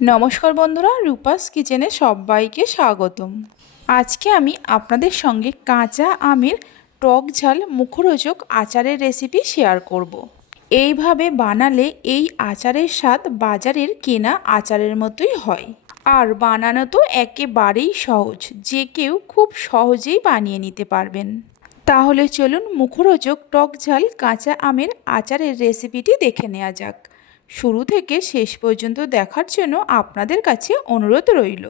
নমস্কার বন্ধুরা, রূপাস কিচেনে সবাইকে স্বাগতম। আজকে আমি আপনাদের সঙ্গে কাঁচা আমের টক ঝাল মুখরোচক আচারের রেসিপি শেয়ার করব। এইভাবে বানালে এই আচারের স্বাদ বাজারের কেনা আচারের মতোই হয়। আর বানানো তো একেবারেই সহজ, যে কেউ খুব সহজেই বানিয়ে নিতে পারবেন। তাহলে চলুন মুখরোচক টক ঝাল কাঁচা আমের আচারের রেসিপিটি দেখে নেওয়া যাক। শুরু থেকে শেষ পর্যন্ত দেখার জন্য আপনাদের কাছে অনুরোধ রইল।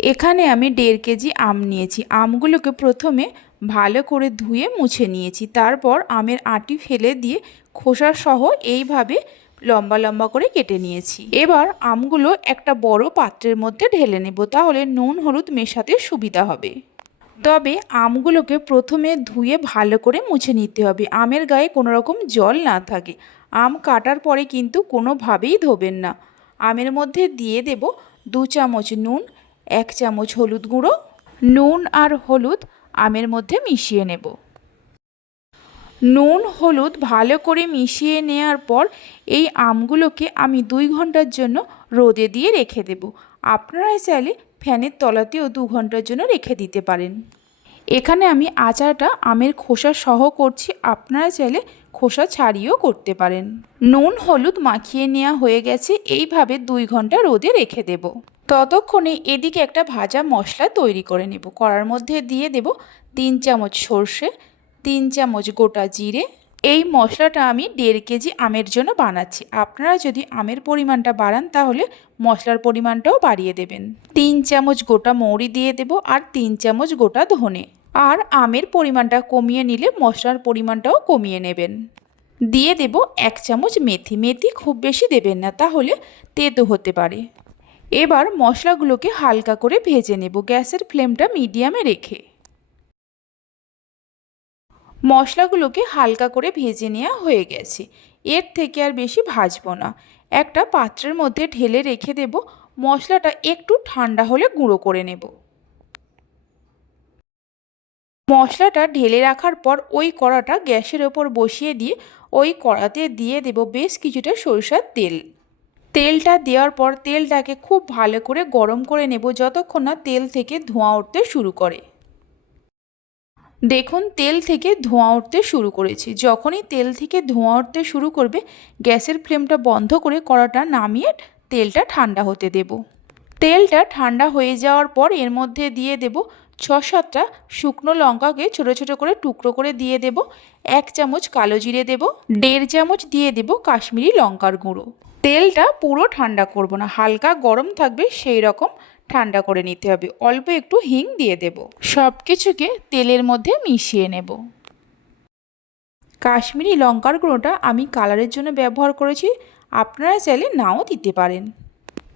এখানে আমি দেড় কেজি আম নিয়েছি। আমগুলোকে প্রথমে ভালো করে ধুয়ে মুছে নিয়েছি। তারপর আমের আটি ফেলে দিয়ে খোসা সহ এইভাবে লম্বা লম্বা করে কেটে নিয়েছি। এবার আমগুলো একটা বড় পাত্রের মধ্যে ঢেলে নেব। তাহলে নুন, হলুদ মেশাতে সুবিধা হবে। তবে আমগুলোকে প্রথমে ধুয়ে ভালো করে মুছে নিতে হবে। আমের গায়ে কোনো রকম জল না থাকে। আম কাটার পরে কিন্তু কোনোভাবেই ধোবেন না। আমের মধ্যে দিয়ে দেব দু চামচ নুন, এক চামচ হলুদ গুঁড়ো। নুন আর হলুদ আমের মধ্যে মিশিয়ে নেব। নুন, হলুদ ভালো করে মিশিয়ে নেওয়ার পর এই আমগুলোকে আমি দুই ঘণ্টার জন্য রোদে দিয়ে রেখে দেব। আপনারা চাইলে ফ্যানের তলাতেও দু ঘণ্টার জন্য রেখে দিতে পারেন। এখানে আমি আচারটা আমের খোসা সহ করছি। আপনারা চাইলে খোসা ছাড়িয়েও করতে পারেন। নুন হলুদ মাখিয়ে নেওয়া হয়ে গেছে, এইভাবে দুই ঘণ্টা রোদে রেখে দেব। ততক্ষণে এদিকে একটা ভাজা মশলা তৈরি করে নেব। কড়ার মধ্যে দিয়ে দেব তিন চামচ সর্ষে, তিন চামচ গোটা জিরে। এই মশলাটা আমি দেড় কেজি আমের জন্য বানাচ্ছি। আপনারা যদি আমের পরিমাণটা বাড়ান, তাহলে মশলার পরিমাণটাও বাড়িয়ে দেবেন। তিন চামচ গোটা মৌরি দিয়ে দেব আর তিন চামচ গোটা ধনে। আর আমের পরিমাণটা কমিয়ে নিলে মশলার পরিমাণটাও কমিয়ে নেবেন। দিয়ে দেব এক চামচ মেথি। মেথি খুব বেশি দেবেন না, তাহলে তেতো হতে পারে। এবার মশলাগুলোকে হালকা করে ভেজে নেব। গ্যাসের ফ্লেমটা মিডিয়ামে রেখে। মশলাগুলোকে হালকা করে ভেজে নেওয়া হয়ে গেছে। এর থেকে আর বেশি ভাজবো না। একটা পাত্রের মধ্যে ঢেলে রেখে দেব। মশলাটা একটু ঠান্ডা হলে গুঁড়ো করে নেব। মশলাটা ঢেলে রাখার পর ওই কড়াটা গ্যাসের ওপর বসিয়ে দিয়ে ওই কড়াতে দিয়ে দেব বেশ কিছুটা সরষার তেল। তেলটা দেওয়ার পর তেলটাকে খুব ভালো করে গরম করে নেব যতক্ষণ না তেল থেকে ধোঁয়া উঠতে শুরু করে। দেখুন, তেল থেকে ধোঁয়া উঠতে শুরু করেছি। যখনই তেল থেকে ধোঁয়া উঠতে শুরু করবে, গ্যাসের ফ্লেমটা বন্ধ করে কড়াটা নামিয়ে তেলটা ঠান্ডা হতে দেব। তেলটা ঠান্ডা হয়ে যাওয়ার পর এর মধ্যে দিয়ে দেব ছ সাতটা শুকনো লঙ্কাকে ছোটো ছোটো করে টুকরো করে দিয়ে দেব, এক চামচ কালো জিরে দেব, দেড় চামচ দিয়ে দেব কাশ্মীরি লঙ্কার গুঁড়ো। তেলটা পুরো ঠান্ডা করব না, হালকা গরম থাকবে সেই রকম ঠান্ডা করে নিতে হবে, অল্প একটু হিং দিয়ে দেব। সব কিছুকে তেলের মধ্যে মিশিয়ে নেব। কাশ্মীরি লঙ্কার গুঁড়োটা আমি কালারের জন্য ব্যবহার করেছি, আপনারা চাইলে নাও দিতে পারেন।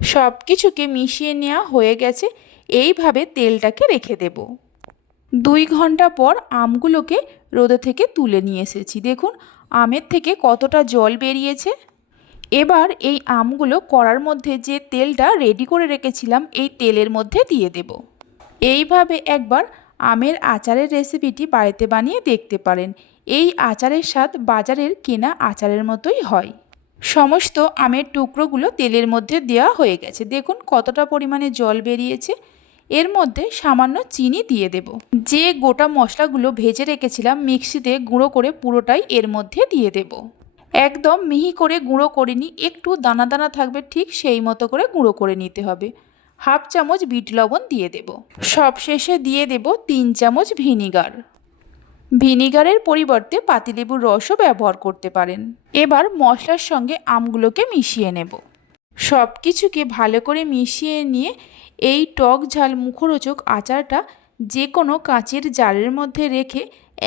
সব কিছুকে মিশিয়ে নেওয়া হয়ে গেছে, এইভাবে তেলটাকে রেখে দেব। দুই ঘণ্টা পর আমগুলোকে রোদে থেকে তুলে নিয়ে এসেছি। দেখুন, আমের থেকে কতটা জল বেরিয়েছে। এবার এই আমগুলো কড়ার মধ্যে যে তেলটা রেডি করে রেখেছিলাম, এই তেলের মধ্যে দিয়ে দেব। এইভাবে একবার আমের আচারের রেসিপিটি বাড়িতে বানিয়ে দেখতে পারেন। এই আচারের স্বাদ বাজারের কেনা আচারের মতোই হয়। সমস্ত আমের টুকরোগুলো তেলের মধ্যে দেওয়া হয়ে গেছে। দেখুন কতটা পরিমাণে জল বেরিয়েছে। এর মধ্যে সামান্য চিনি দিয়ে দেব। যে গোটা মশলাগুলো ভেজে রেখেছিলাম মিক্সিতে গুঁড়ো করে পুরোটাই এর মধ্যে দিয়ে দেব। একদম মিহি করে গুঁড়ো করে নিই একটু দানা দানা থাকবে ঠিক সেই মতো করে গুঁড়ো করে নিতে হবে। হাফ চামচ বিট লবণ দিয়ে দেব। সব শেষে দিয়ে দেব তিন চামচ ভিনিগার। ভিনিগারের পরিবর্তে পাতিলেবুর রসও ব্যবহার করতে পারেন। এবার মশলার সঙ্গে আমগুলোকে মিশিয়ে নেব। সব কিছুকে ভালো করে মিশিয়ে নিয়ে এই টক ঝাল মুখরোচক আচারটা যে কোনো কাঁচের জারের মধ্যে রেখে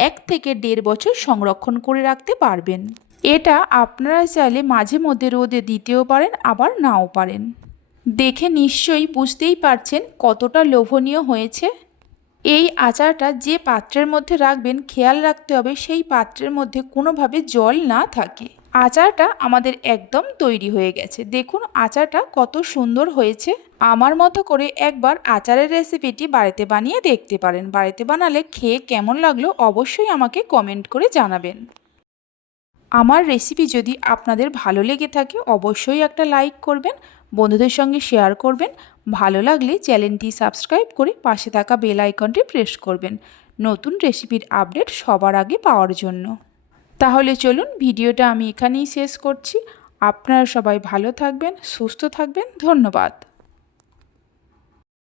এক থেকে দেড় বছর সংরক্ষণ করে রাখতে পারবেন। এটা আপনারা চাইলে মাঝে মধ্যে রোদে দিতেও পারেন, আবার নাও পারেন। দেখে নিশ্চয়ই বুঝতেই পারছেন কতটা লোভনীয় হয়েছে। এই আচারটা যে পাত্রের মধ্যে রাখবেন, খেয়াল রাখতে হবে সেই পাত্রের মধ্যে কোনোভাবে জল না থাকে। আচারটা আমাদের একদম তৈরি হয়ে গেছে। দেখুন আচারটা কত সুন্দর হয়েছে। আমার মতো করে একবার আচারের রেসিপিটি বাড়িতে বানিয়ে দেখতে পারেন। বাড়িতে বানালে খেয়ে কেমন লাগল অবশ্যই আমাকে কমেন্ট করে জানাবেন। আমার রেসিপি যদি আপনাদের ভালো লেগে থাকে, অবশ্যই একটা লাইক করবেন, বন্ধুদের সঙ্গে শেয়ার করবেন। ভালো লাগলে চ্যানেলটি সাবস্ক্রাইব করে পাশে থাকা বেল আইকনটি প্রেস করবেন। নতুন রেসিপির আপডেট সবার আগে পাওয়ার জন্য। তাহলে চলুন, ভিডিওটা আমি এখানেই শেষ করছি। আপনারা সবাই ভালো থাকবেন, সুস্থ থাকবেন। ধন্যবাদ।